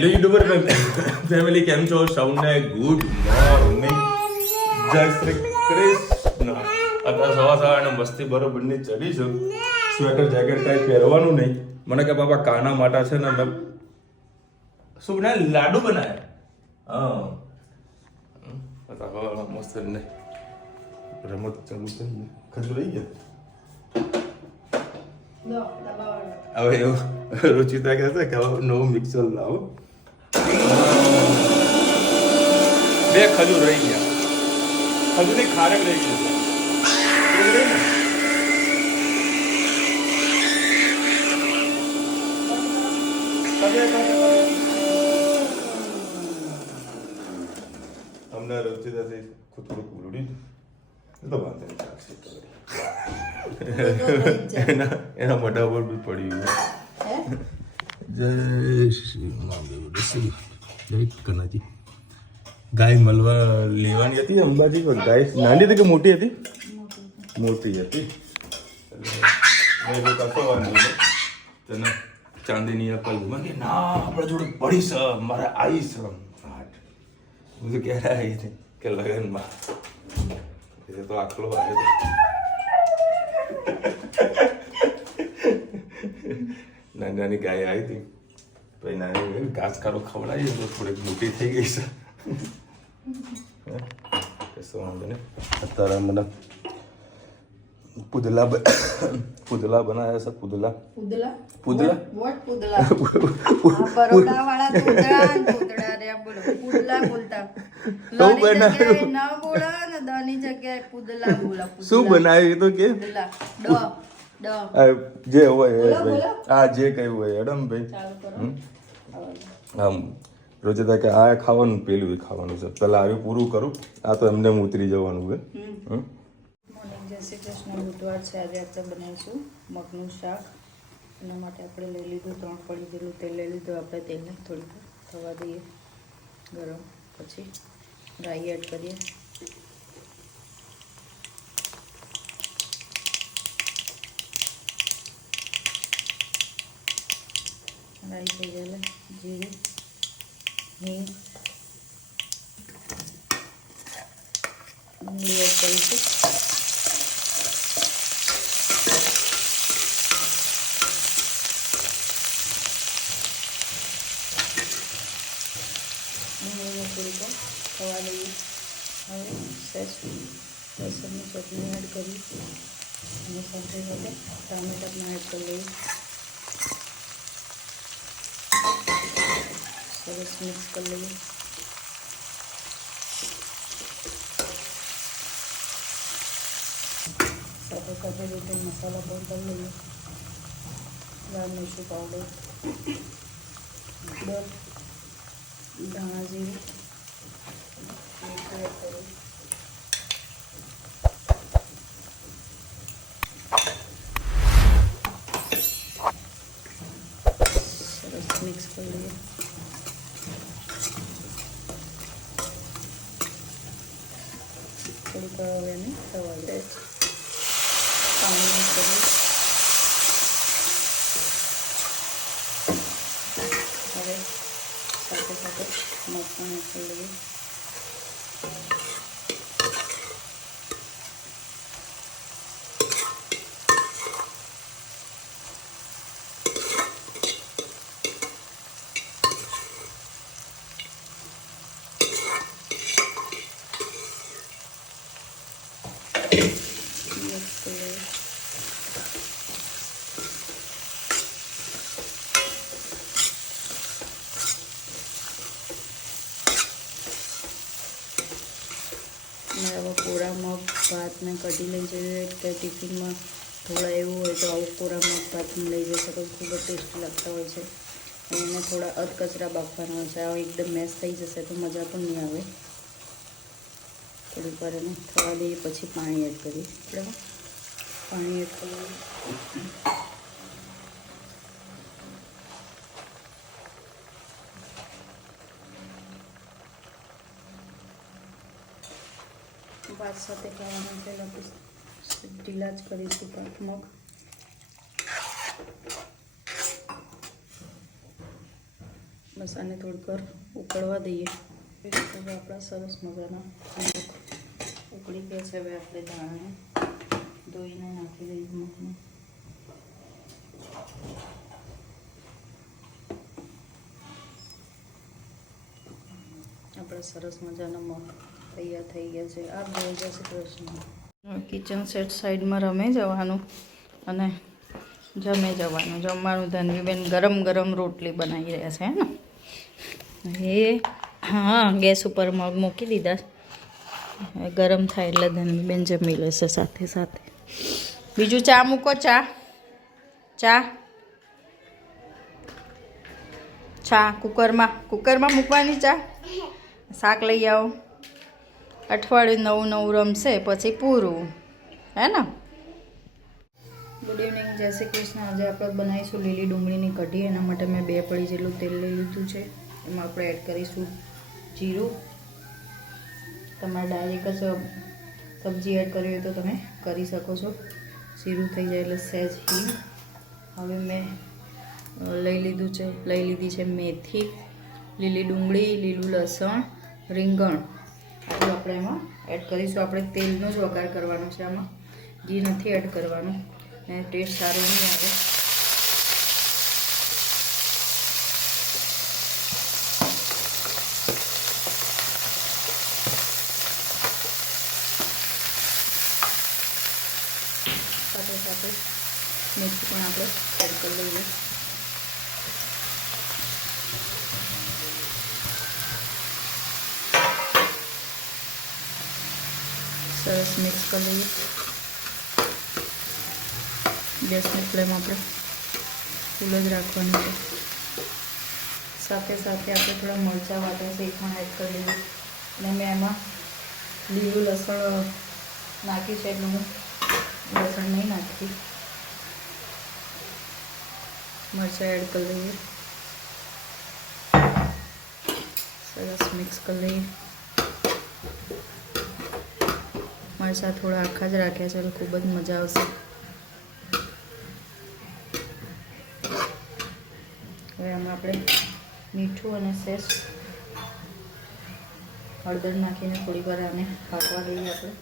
Hello YouTuber family, કેમ છો? સૌને ગુડ મોર્નિંગ, જય શ્રી કૃષ્ણ. અત્યારે સવારના મસ્તી બરોબરની ચડી છે. સ્વેટર જેકેટ કાંઈ પહેરવાનું નહીં. મને કે બાપા કાના માટા છે ને મેં શું બનાવ્યા? લાડુ બનાવ્યા. હા મસ્ત ને રમત ચાલુ થઈ ગઈ. ખજૂર રહી ગયા. હવે એવું રુચિતા કહે છે કે હવે નવું મિક્સર લાવો. 2 ખજૂર રહી ગયા. ખજૂરની ખારેક રહી ગઈ. અમને રુચિતાથી થોડુંક ઉલડી તો વાંધો નહીં. એના મોઢા પર બી પડી ગયું. જય શ્રી મહાદેવ. જય કનાજી. ગાય મળવા લેવાની હતી અંબાજી પર. ગાય નાની હતી કે મોટી હતી? મોટી હતી. એટલે કશો વાંધો નહીં. તને ચાંદીની અકલ મને ના આપણા જોડે પડી છે, મારે આવી છે. બધું ક્યારે આવી હતી કે લગ્નમાં એ તો આખલો આવ્યો. નાની નાની ગાય આવી હતી. પછી નાની ઘાસકારો ખવડાવી તો થોડીક મોટી થઈ ગઈ છે. કશો વાંધો નહીં. અત્યારે મને પુદલા બનાવ્યા છે. પુદલા વોટ પુદલા બરોડા વાળા પુદળા રે બોલો પુદલા બોલતા લની જગ્યાએ ન બોલા ને દની જગ્યાએ પુદલા બોલા. શું બનાવ્યું તો કે પુદલા ડ જે હોય એ ભાઈ. આ જે કઈ હોય એડમ ભાઈ. ચાલુ કરો આમ રોજેદા કે આ ખાવાનું પેલું ખાવાનું છે. પેલા આવી પૂરું કરું. આ તો એમને ઉતરી જવાનું છે. મોર્નિંગ, જય શ્રી કૃષ્ણ. બુધવાર છે. આજે આપણે બનાવીશું મગનું શાક. એના માટે આપણે લઈ લીધું 3 પડી જેટલું તેલ લઈ લીધું. આપણે તેલને થોડીક થવા દઈએ ગરમ. પછી રાઈ એડ કરીએ. રાઈ થઈ જાય જીરું, હિંગ, ડુંગળી એડ કરીશું. ડુંગળીને થોડીક થવા દઈએ. હવે સહેજ લસણની ચટણી એડ કરી અને સાથે સાથે ટામેટા પણ એડ કરી લઈએ. સરસ મિક્સ કરી લઈએ. સાથે સાથે રીતે મસાલા પણ કરી લઈએ. લાલ મરચું પાવડર, હળદર, ધાણા જીરું એડ કરીએ. સરસ મિક્સ કરી લઈએ. થોડીક હવે એને થવા દે. પાણી કરીએ. હવે સાથે સાથે મરચાં નાખી લઈએ. આવા કોરા મગ ભાતને કઢી લઈ જઈએ કે ટિફિનમાં થોડા એવું હોય તો આવું કોરા મગ ભાતને લઈ જઈ શકો. ખૂબ જ ટેસ્ટી લાગતા હોય છે. એને થોડા અધકચરા બાફવાના હોય છે. આવું એકદમ મેશ થઈ જશે તો મજા પણ નહીં આવે. થોડીક વાર એને થવા દઈએ. પછી પાણી એડ કરીએ. આપણે પાણી એડ કરીએ. ભાત સાથે ખાવાના પહેલાં ઢીલા જ કરીશું ભાત મગ. બસ આને થોડીક વાર ઉકળવા દઈએ. હવે આપણા સરસ મજાના મગ ઉકળી ગયા છે. હવે આપણે દાણાને ધોઈને નાખી દઈએ મગમાં. આપણા સરસ મજાના મગ તૈયાર થઈ ગયા છે. આપ જોઈ જશે કૃષ્ણ. કિચન સેટ સાઈડમાં રમે જવાનું અને જમે જવાનું. જમવાનું ધનવીબેન ગરમ ગરમ રોટલી બનાવી રહ્યા છે ને. એ હા, ગેસ ઉપર મગ મૂકી દીધા. ગરમ થાય એટલે ધનવીબેન જમી લેશે સાથે સાથે. બીજું ચા મૂકો. ચા કુકરમાં મૂકવાની ચા. શાક લઈ આવો. અઠવાડિયું નવું રમશે પછી પૂરું, હે ને? ગુડ ઇવનિંગ, જય શ્રી કૃષ્ણ. આજે આપણે બનાવીશું લીલી ડુંગળીની કઢી. એના માટે મેં 2 પડી જેટલું તેલ લઈ લીધું છે. એમાં આપણે એડ કરીશું જીરું. તમારે ડાયરેક્ટ જ સબ્જી એડ કરવી હોય તો તમે કરી શકો છો. જીરું થઈ જાય એટલે સહેજ હિંગ. હવે મેં લઈ લીધી છે મેથી, લીલી ડુંગળી, લીલું લસણ, રીંગણ. આટલું આપણે એમાં એડ કરીશું. આપણે તેલનો જ વઘાર કરવાનો છે. આમાં ઘી નથી એડ કરવાનું, અને ટેસ્ટ સારો નહીં આવે. સાથે સાથે મિર્ચી પણ આપણે એડ કરી લઈએ. સરસ મિક્સ કરી લઈએ. ગેસની ફ્લેમ આપણે ફૂલ જ રાખવાની છે. સાથે સાથે આપણે થોડા મરચાં વાટ્યા છે એ પણ એડ કરી લઈએ. અને મેં એમાં લીલું લસણ નાખ્યું છે એટલે હું લસણ નહીં નાખતી. મરચાં એડ કરી લઈએ. સરસ મિક્સ કરી લઈએ. મરચાં થોડા આખા જ રાખ્યા છે એટલે ખૂબ જ મજા આવશે. હવે આમાં આપણે મીઠું અને સહેજ હળદર નાખીને થોડી વાર આને પાકવા દઈએ. આપણે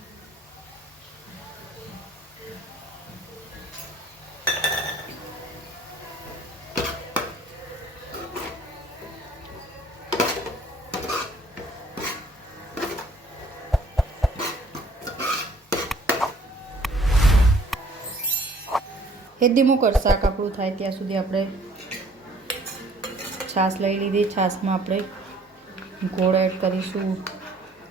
એ ધીમું કર. શાક આપણું થાય ત્યાં સુધી આપણે છાશ લઈ લીધી. છાશમાં આપણે ગોળ એડ કરીશું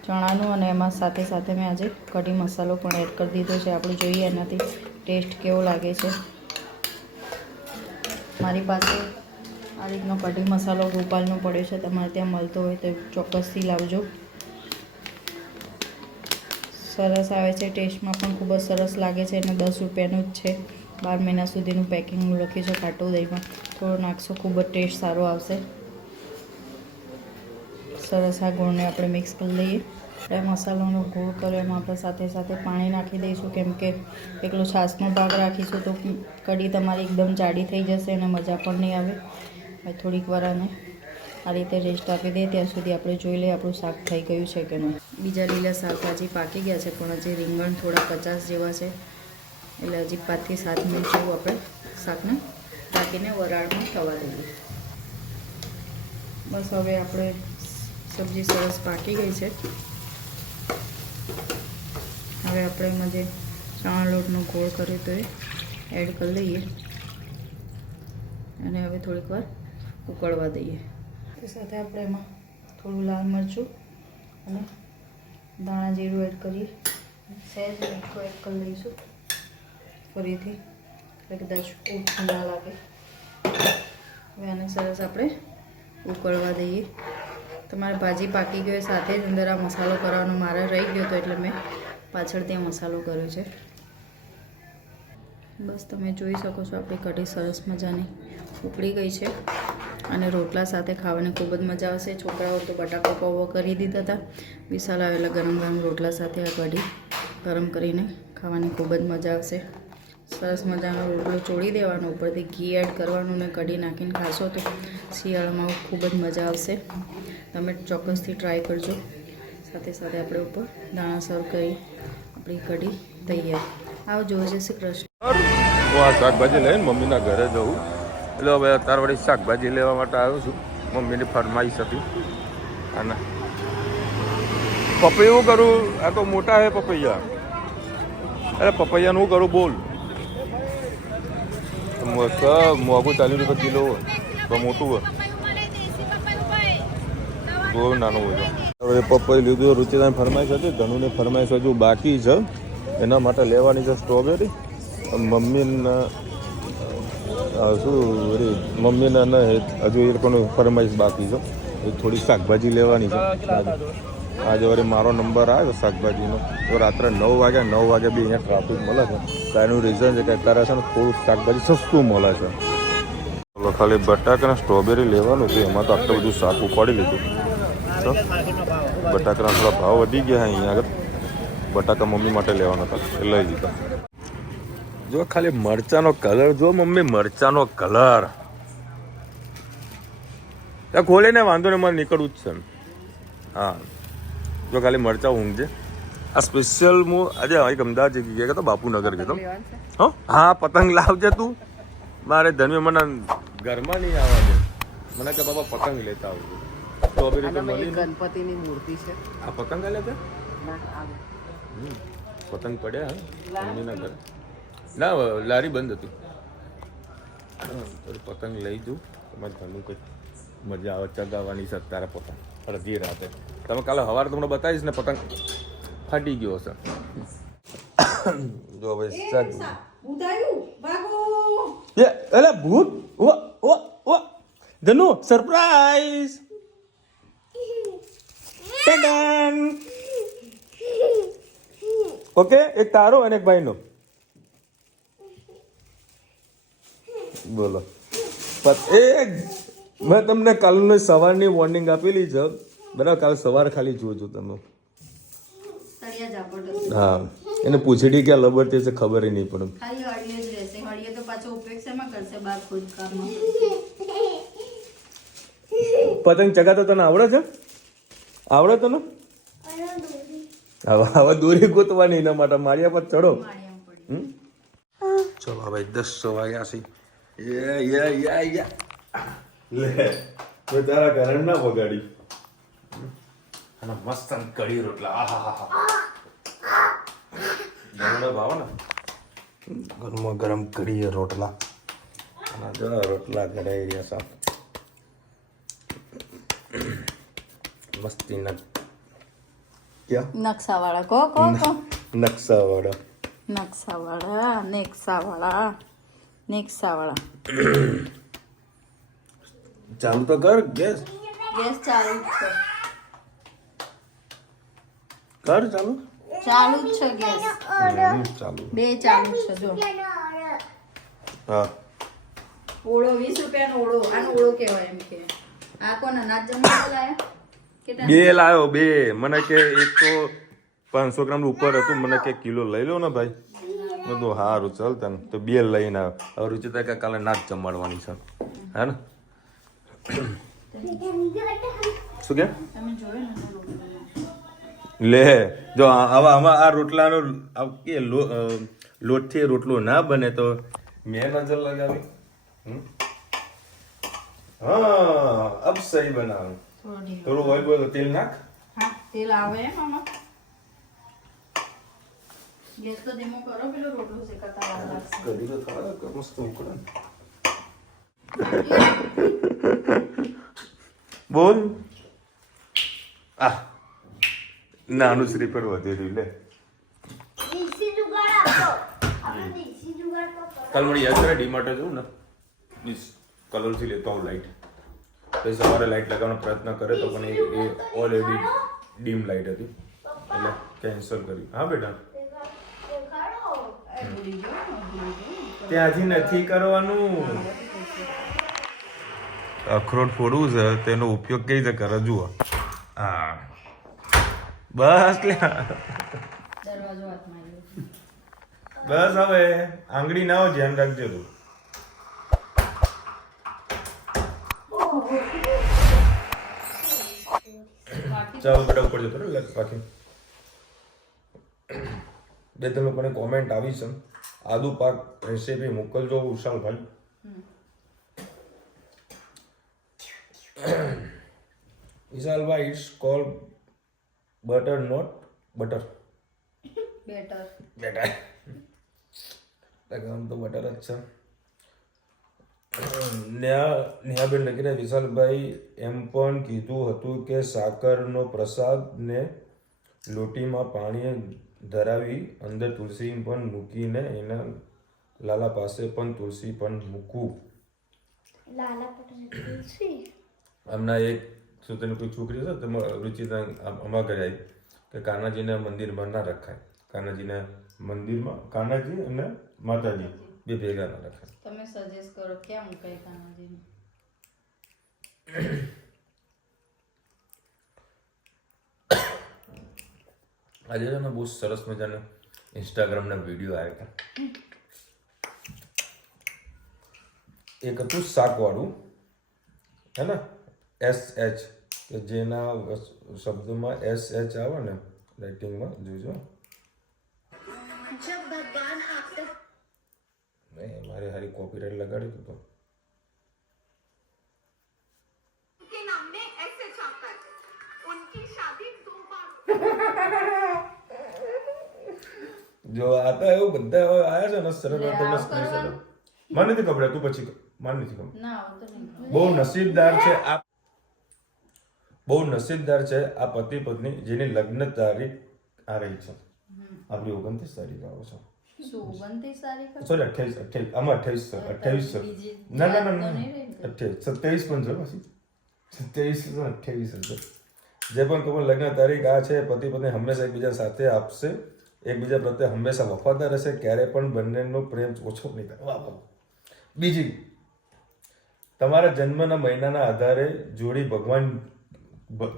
ચણાનું, અને એમાં સાથે સાથે મેં આજે કઢી મસાલો પણ એડ કરી દીધો છે. આપણે જોઈએ એનાથી ટેસ્ટ કેવો લાગે છે. મારી પાસે આ રીતનો કઢી મસાલો ગોપાલનો પડ્યો છે. તમારે ત્યાં મળતો હોય તો ચોક્કસથી લાવજો. સરસ આવે છે. ટેસ્ટમાં પણ ખૂબ જ સરસ લાગે છે. અને 10 રૂપિયાનું જ છે. 12 મહિના સુધીનું પેકિંગ લખ્યું છે. ખાટું દહીંમાં થોડો નાખશો, ખૂબ જ ટેસ્ટ સારો આવશે. સરસ આ ગોળને આપણે મિક્સ કરી લઈએ. એ મસાલાનો ગોળ કર્યો એમાં આપણે સાથે સાથે પાણી નાખી દઈશું, કેમ કે એકલો છાશનો ભાગ રાખીશું તો કઢી તમારી એકદમ જાડી થઈ જશે અને મજા પણ નહીં આવે. હવે થોડીક વાર આને આ રીતે રેસ્ટ આપી દઈએ. ત્યાં સુધી આપણે જોઈ લઈએ આપણું શાક થઈ ગયું છે કે નહીં. બીજા લીલા શાકભાજી પાકી ગયા છે, પણ હજી રીંગણ થોડા 50 જેવા છે. એટલે હજી 5 થી 7 મિનિટ જેવું આપણે શાકને ઢાંકીને વરાળમાં થવા દઈએ. બસ હવે આપણે સબ્જી સરસ પાકી ગઈ છે. હવે આપણે એમાં જે ચણા લોટનો ગોળ કર્યો તો એ એડ કરી લઈએ અને હવે થોડીક વાર ઉકળવા દઈએ. એ સાથે આપણે એમાં થોડું લાલ મરચું અને ધાણા જીરું એડ કરીએ. સહેજ મીઠું એડ કરી લઈશું ફરીથી, એટલે કદાચ ઓછું ના લાગે. હવે આને સરસ આપણે ઉકળવા દઈએ. તમારે ભાજી પાકી ગઈ સાથે જ અંદર આ મસાલો કરવાનો મારે રહી ગયો હતો, એટલે મેં પાછળ ત્યાં મસાલો કર્યો છે. બસ તમે જોઈ શકો છો આપણી કઢી સરસ મજાની ઉકળી ગઈ છે અને રોટલા સાથે ખાવાની ખૂબ જ મજા આવશે. છોકરાઓ તો બટાકા પૌવા કરી દીધા હતા. વિશાલ આવેલા ગરમ ગરમ રોટલા સાથે આ કઢી ગરમ કરીને ખાવાની ખૂબ જ મજા આવશે. સરસ મજાનો રોટલો ચોળી દેવાનો, ઉપરથી ઘી એડ કરવાનું ને કઢી નાખીને ખાશો તો શિયાળામાં ખૂબ જ મજા આવશે. તમે ચોક્કસથી ટ્રાય કરજો. સાથે સાથે આપણે ઉપર દાણા સર્વ કરી આપણી કઢી તૈયાર. આવજો. જય શ્રી કૃષ્ણ. હું આ શાકભાજી લઈને મમ્મીના ઘરે જઉં એટલે હવે અત્યારે વળી શાકભાજી લેવા માટે આવ્યો છું. મમ્મીની ફરમાઈશ હતી. અને પપૈયું કરું, આ તો મોટા હે પપૈયા. અરે પપૈયાનું હું કરું બોલ. મોંઘું 40 રૂપિયા કિલો હોય તો મોટું હોય, બહુ નાનું હોય. હવે પપૈયું લીધું. રુચિતાની ફરમાઈશ હતી, ધનુની ફરમાઈશ હજુ બાકી છે, એના માટે લેવાની છે સ્ટ્રોબેરી. મમ્મીના મમ્મીના હજુ એ લોકોનું ફરમાઈશ બાકી છે. એ થોડી શાકભાજી લેવાની છે. આજે વળી મારો નંબર આવ્યો શાકભાજીનો. તો રાત્રે 9 વાગે બી અહીંયા ટ્રાફિક મળે છે. તો એનું રીઝન છે કે અત્યારે છે ને થોડું શાકભાજી સસ્તું મળે છે. ચાલો ખાલી બટાકા સ્ટ્રોબેરી લેવાનું છે. એમાં તો આટલું બધું શાક ઉપાડી લીધું. તો બટાકાના થોડા ભાવ વધી ગયા અહીંયા આગળ. બટાકા મમ્મી માટે લેવાના હતા એ લઈ લીધા. જો ખાલી મરચાનો કલર જો મમ્મી, મરચાનો કલર ખોલીને વાંધો ને મારે નીકળવું જ છે. હા જો ખાલી મરચા ઊંઘજે. આ સ્પેશિયલ હું આજે એક અમદાવાદ ગયા તો બાપુનગર ગયો. હા પતંગ લાવજે તું. મારે ધનવી મને ઘરમાં નહીં આવવા દે. મને કે બાબા પતંગ લેતા આવજો. સ્ટ્રોબેરી તો મળી ગણપતિની મૂર્તિ છે. આ પતંગ લેતા પતંગ પડ્યા મમ્મીના ઘરે. ના લારી બંધ હતી. પતંગ લઈ જઉં. તમારે ઘરનું કંઈક મજા આવે ચગાવવાની છે તારા પતંગ અડધી રાતે. તમે કાલે સવારે તમને બતાવીશ ને પતંગ ફાટી ગયો હશે. જો ભાઈ અરે ભૂત ધનુ સરપ્રાઈઝ. ઓકે એક તારો અને એક ભાઈનો. બોલો મેં તમને કાલની સવારની વોર્નિંગ આપેલી છે બરાબર. કાલ સવારે ખાલી જોજો તમે. હા એને પૂછડી ક્યાં લબડતી છે ખબર નહીં પડે. પતંગ ચગાતો તને આવડે છે? આવડે તને? હવે દોરી ગોતવાની એના માટે માળિયા પર ચડો. ચલો ભાઈ 10 વાગ્યા છે. લે મેં તારા કારણ ના બગાડી. અને મસ્ત કઢી રોટલા. આહા ભાવ ને ગરમા ગરમ કઢી રોટલા. અને જો રોટલા કઢાઈ રહ્યા સાફ મસ્તી ના નકશાવાળા નેક્સાવાળા. ચાલુ તો કર ગેસ ચાલુ છે. કર ચાલુ જ છે ગેસ. ચાલુ 2 ચાલુ છે જો. હા ઓળો 20 રૂપિયાનો ઓળો. આનો ઓળો કહેવાય એમ કે. આ કોણ અનાજ જમવા લાયા? 2 લાયો 2. મને કે એક તો 500 ગ્રામ ઉપર હતું. મને કે કિલો લઈ લો ને ભાઈ. મેં તો સારું ચાલ તને તો 2 લઈને આવ્યો. હવે રુચિતા કે કાલે નાચ જમાડવાની છે હે ને? શું કે લે જો આમાં આ રોટલાનો કે લોટથી રોટલો ના બને તો મેં નજર લગાવી. હા અબ સહી બનાવ. થોડું ઓઇલ બોલ તેલ નાખ. હા તેલ આવે એમ આમાં. ગેસ તો ધીમો કરો. પેલો રોટલો શેકાતા વાર લાગશે. કદી તો થોડા મસ્ત ઉકળે. બોલ આ નાનું શ્રીફળ વધેલું લે. કાલ મને યાદ કરે ડીમાર્ટ જવું ને કલરથી લેતો આવું લાઈટ. તો સવારે લાઈટ લગાવવાનો પ્રયત્ન કરે તો પણ એ ઓલરેડી ડીમ લાઈટ હતી એટલે કેન્સલ કરી. હા બેટા ત્યાંથી નથી કરવાનું. અખરોટ ફોડવું છે તેનો ઉપયોગ કઈ રીતે કરે જુઓ. હા બસ બસ હવે આંગળી ના હોય ધ્યાન રાખજો તું. ચાલો બેટા ઉપર જતો રહે બાકી બે તમે લોકોને કોમેન્ટ આવી છે આદુ પાક રેસીપી મોકલજો Vishalbhai. Vishalbhai it's call butter not butter batter આમ તો બટર જ છે. નેહાબેન લખી રહ્યા વિશાલભાઈ એમ પણ કીધું હતું કે સાકરનો પ્રસાદ ને લોટીમાં પાણી ધરાવી અંદર તુલસી પણ મૂકીને એના લાલા પાસે પણ તુલસી પણ મૂકવું. હમણાં એક શું તેની કોઈ છોકરી છે તો રુચિતા અમારા ઘરે આવી કે કાનાજીના મંદિરમાં ના રખાય. કાનાજીના મંદિરમાં કાનાજી અને માતાજી બે ભેગા ના રખાય. તમે સજેસ્ટ કરો ક્યાં મુકાય કાનાજીને? આજે છે ને બહુ સરસ મજાનો ઇન્સ્ટાગ્રામના વિડીયો આવ્યા હતા. એક હતું શાકવાળું હે ને SH કે જેના શબ્દમાં SH આવે ને રાઇટિંગમાં જોજો. નહીં મારે હારી કોપીરાઇટ લગાડી દીધો. જો આ તો એવું બધા આયા છે ને સરસ તમને સ્ક્રીનશોટ મને નથી ખબર તું પછી મને નથી ખબર. ના આવું તો નહીં. બહુ નસીબદાર છે આ પતિ પત્ની જેની લગ્ન તારીખ આ રહી છે આપણી 29 તારીખ આવે છે. શું 29 તારીખ? સોરી 28 આમાં 28 છે. ના 28 27 પણ છે પછી 27 28 છે. જે પણ કોઈ લગ્ન તારીખ આ છે પતિ પત્ની હંમેશા એકબીજા સાથે આપશે, એકબીજા પ્રત્યે હંમેશા વફાદાર રહેશે, ક્યારેય પણ બંનેનો પ્રેમ ઓછો નહીં થાય. બીજી તમારા જન્મના મહિનાના આધારે જોડી ભગવાન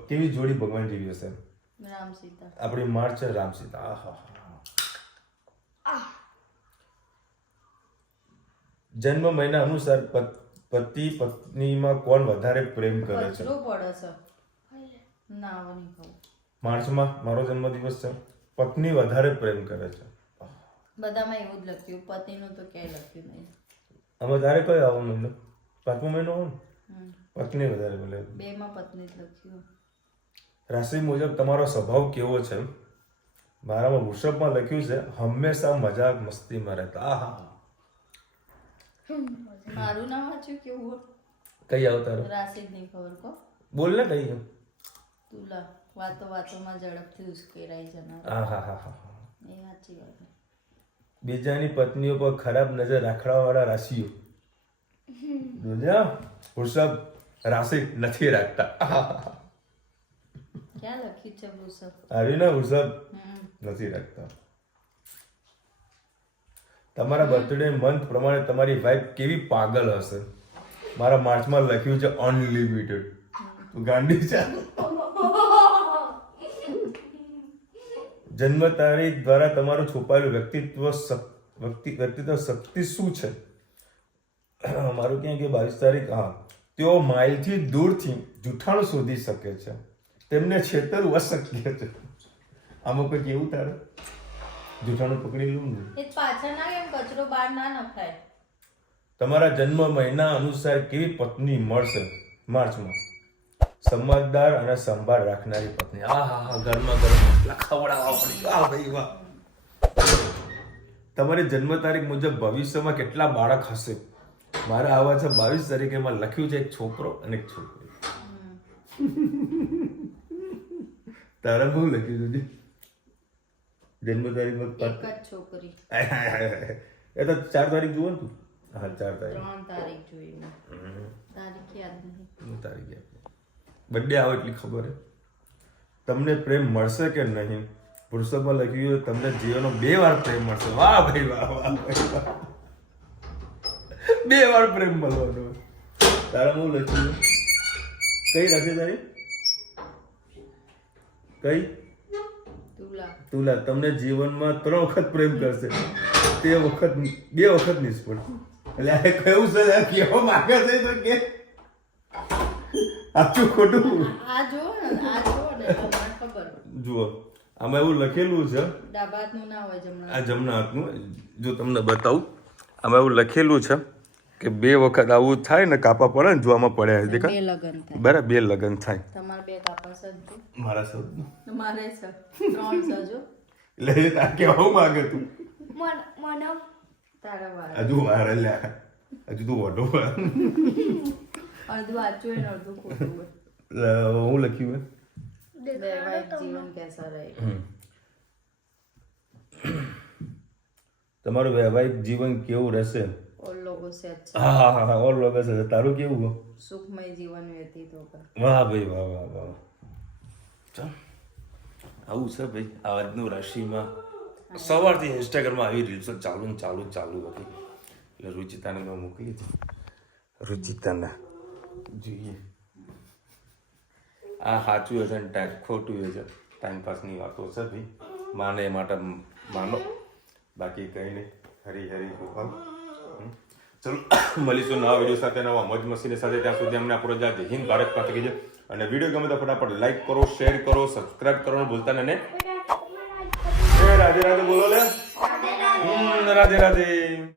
કેવી જોડી ભગવાન જેવી હશે? રામ સીતા. આપણી માર્ચ છે રામ સીતા. જન્મ મહિના અનુસાર પતિ પત્નીમાં કોણ વધારે પ્રેમ કરે છે? કચરો પડે છે. ના આવું નહીં કહું. માર્ચમાં મારો જન્મદિવસ છે. પત્ની વધારે પ્રેમ કરે છે. બધામાં એવું જ લખ્યું, પતિનું તો ક્યાંય લખ્યું નહીં. અમે તારે કયો આવો મહિનો? 5મો મહિનો હોય ને? પત્ની વધારે બોલે. બેમાં પત્ની જ લખ્યું. રાશિ મુજબ તમારો સ્વભાવ કેવો છે? મારામાં વૃષભમાં લખ્યું છે હંમેશા મજાક મસ્તીમાં રહેતા. મારું નામ વાંચ્યું કેવું? કઈ આવતારો? રાશિ જ નહીં ખબર કો. બોલ ને કઈ. તુલા. વાતોમાં ઝડપથી ઉશ્કેરાઈ જનાર. હા એ સાચી વાત. બીજાની પત્નીઓ પર ખરાબ નજર રાખવા વાળા રાશિઓ જોજો. વૃષભ રાશિ નથી રાખતા. ક્યાં લખ્યું છે વૃષભ? આવી ને વૃષભ નથી રાખતા. તમારા બર્થડે મંથ પ્રમાણે તમારી વાઇફ કેવી પાગલ હશે? મારા માર્ચમાં લખ્યું છે અનલિમિટેડ. ગાંડી છે. જન્મ તારીખ દ્વારા તમારું છુપાયેલું વ્યક્તિત્વ શક્તિ શું છે? મારું ક્યાં કે 22 તારીખ. હા, તેઓ માઇલથી દૂરથી જૂઠાણું શોધી શકે છે. તેમને છેતરવું અશક્ય છે. આમાં કોઈ કેવું તારે જૂઠાણું પકડી લઉં ને? એ પાછળ ના કેમ કચરો બહાર ના નખાય? તમારા જન્મ મહિના અનુસાર કેવી પત્ની મળશે? માર્ચમાં સમજદાર અને સંભાળ રાખનારી પત્ની. ઘરમાં ખવડાવવા પડી. ભાઈ વાહ. તમારી જન્મ તારીખ મુજબ ભવિષ્યમાં કેટલા બાળક હશે? મારા આવા છે 22 તારીખેમાં લખ્યું છે એક છોકરો અને એક છોકરી. તારા બહુ લખ્યું છે જન્મ તારીખ એક જ છોકરી. એ તો 4 તારીખ જુઓ ને તું. હા 4 તારીખ. 3 તારીખ જોઈ મેં. તારીખ યાદ નહીં. તારીખ યાદ. બર્થડે આવે એટલી ખબર હે. તમને પ્રેમ મળશે કે નહીં? વૃષભમાં લખ્યું તમને જીવનનો 2 વાર પ્રેમ મળશે. વાહ ભાઈ વાહ વાહ ભાઈ વાહ. 2 વાર પ્રેમ મળવાનો. તારા હું લખ્યું કઈ રાશિ તારી? કઈ? તુલા. તમને જીવનમાં 3 વખત પ્રેમ કરશે. તે વખત 2 વખત નિષ્ફળ. એટલે આ કયું છે કેવો માંગે છે તો કે સાચું ખોટું આ જો ને મને ખબર જુઓ આમાં એવું લખેલું છે ડાબા હાથનું ના હોય જમણા આ જમણા હાથનું જો તમને બતાવું આમાં એવું લખેલું છે કે 2 વખત આવું થાય ને કાપા પડે ને જો આમાં પડ્યા છે દેખા બે લગન થાય બરાબર 2 લગન થાય તમારે 2 કાપા સજ્જુ મારા શબ્દ મારે છે 3 સજો એટલે તાર કેવું માંગે તું તારા વાર હજુ મારે લ્યા હજુ તું ઓટો અડધું વાંચું ને અડધું ખોટું હોય હું લખ્યું વૈવાહિક જીવન कैसा રહે તમારું વૈવાહિક જીવન કેવું રહેશે और लोगों से अच्छा હા હા હા ઓર લોકો છે તારું કેવું सुखमय जीवन व्यतीत होगा વાહ ભાઈ વાહ વાહ વાહ ચાલ આવું છે ભાઈ આજનું રાશિમાં સવારથી ઇન્સ્ટાગ્રામમાં આવી રીલ્સો ચાલુ ને ચાલુ ને ચાલુ હતી એટલે રુચિતાને મેં મોકલી હતી રુચિતાને જોઈએ આ સાચું હશે ને ખોટું હશે ટાઈમપાસની વાતો છે ભાઈ માને એ માટે માનો બાકી કંઈ નહીં હરી હરી ગોપાલ ચલો મળીશું નવા વિડીયો સાથે નવા મોજ મસ્તીની સાથે ત્યાં સુધી અમને આપણો જય હિન્દ ભારત પાત્ર કીજે અને વિડીયો ગમે તો ફટાફટ લાઈક કરો શેર કરો સબસ્ક્રાઇબ કરવાનું ભૂલતા નહીં રાધે રાધે બોલો લે રાધે રાધે